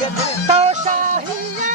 तो शाहिया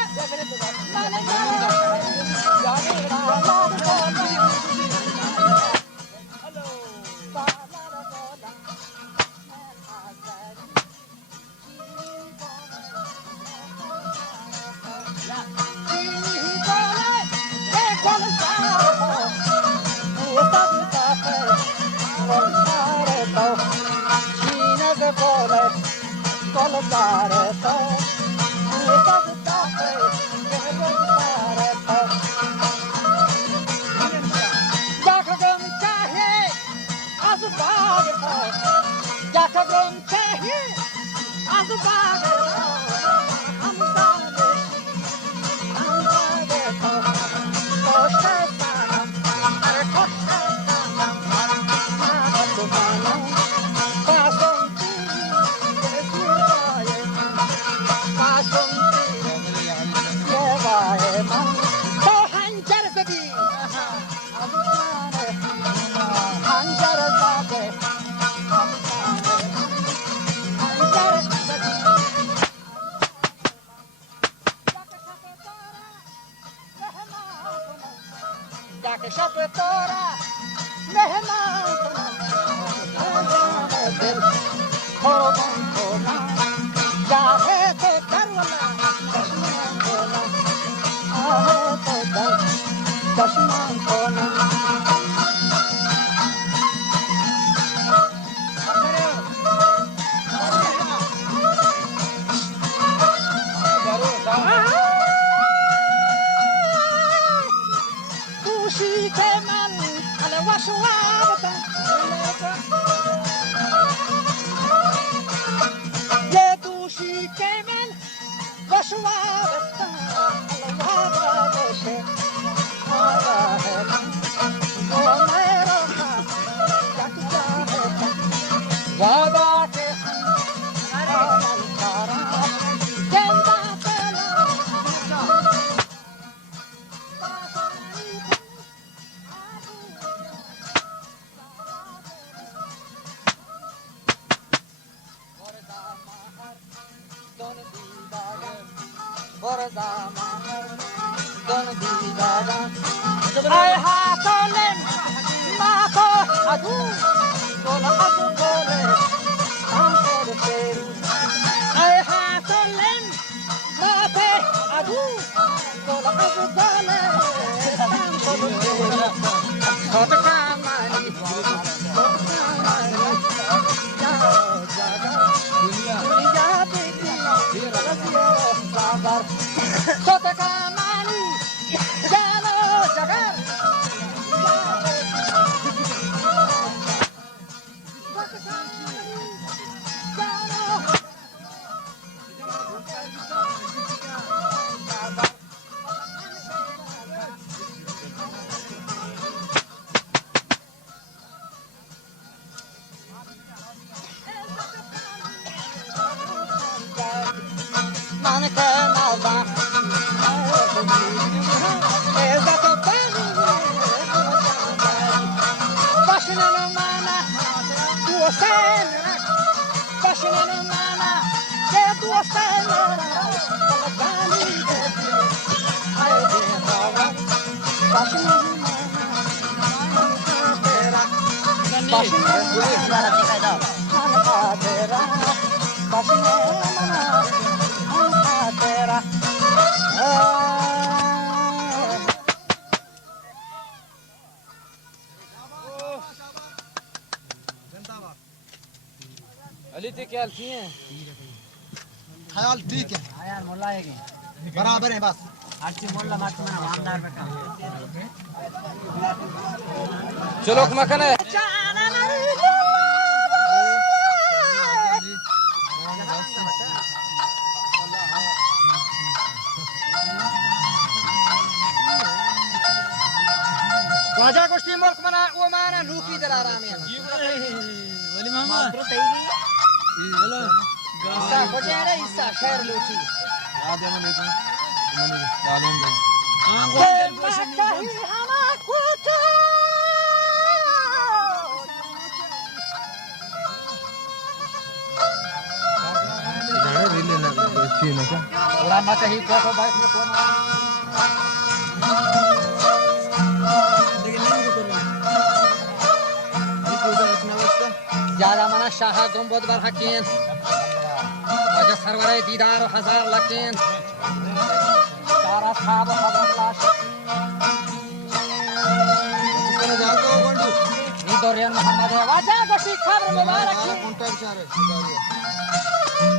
मन अली ते क्या हाल है? ख्याल ठीक है यार मोल्ला है बराबर है बस अच्छी मोल्ला मत में आमदार में काम चलो मकान है राजा गोष्ठी मुल्क मना वो माना लूकी जला रहा है वली मोहम्मद तो सही हेलो ईसा हो जाएगा ईसा खैर लूची याद है मैंने डालों दे हां हम कुछ गाना रील लगा Sino ka? Wala makahigwa ko bike mo ko na. ज्यादा मना शाह गुंबद बर हकीन वजह सरवरे दीदार हजार लकीन सारा साब खबर लाश इसको जानते हो बंडू नी दोरियन मोहम्मद वजह गोशी खबर मुबारक कौनटा बेचारे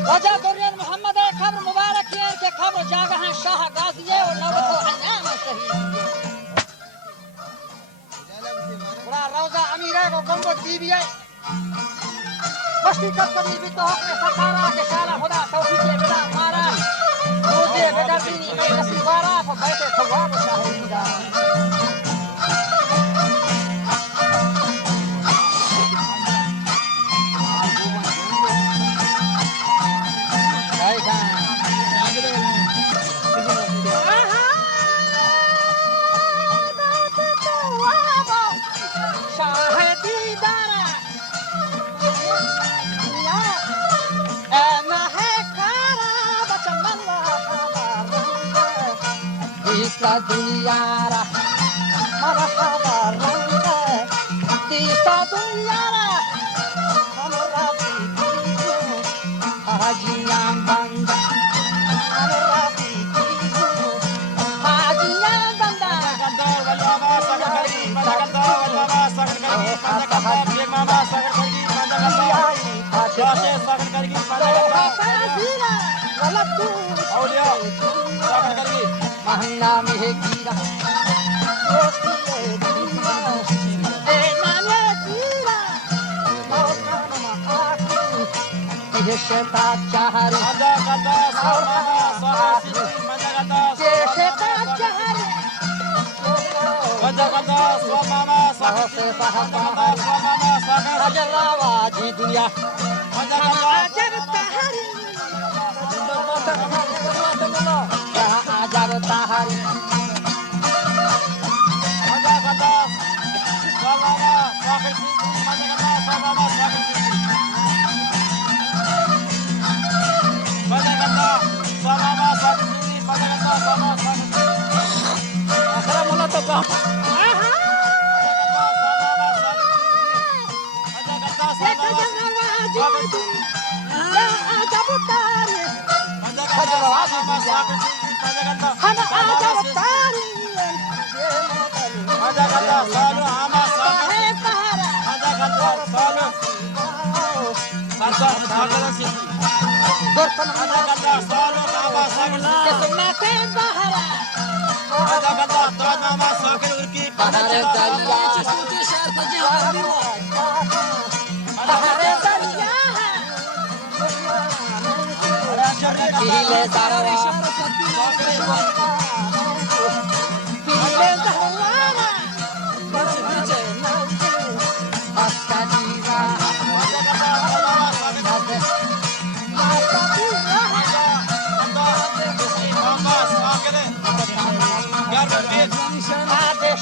वजह दोरियन मोहम्मद खबर मुबारक है के खबर जागा है शाह गाजी और नवतो अनाम शहीद पूरा रोजा अमीर को गुंबद दी भी है गोशी कब कभी भी तो अपने सहारा के शाला खुदा तौफीक बदा मारा रोजे बदा दीनी में नसीबारा को बैठे थवाब शाहीदा Isla dunyara marhaba ranga Isla dunyara hamra piku hajiyan banda hamra piku hajiyan banda गद्दार वल्लामा सागर करगी बंदा गद्दार वल्लामा सागर करगी बंदा गद्दार बेग मामा सागर करगी बंदा गद्दार शाशे सागर करगी बंदा गद्दार वलतु औलिया सागर करगी महंगा में गिरा दोस्ती गिरा ए नाने गिरा मौकाना आखी ये शता चाहरे बंदा गद्दार मामा सागर बंदा गद्दार ये शता चाहरे बंदा गद्दार मामा सागर से बंदा मामा सागर अजरावा जी दुनिया बंदा गद्दार अजर तहरी अजर तहरी बंदा गद्दार मामा सागर बंदा गद्दार मामा सागर बंदा गद्दार मामा सागर बंदा गद्दार मामा सागर आखिर मुला तो का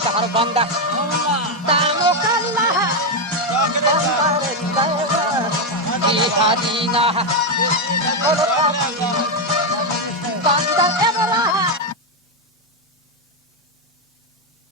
शहर बंदा दामो कल्लाह बंदा रे दीना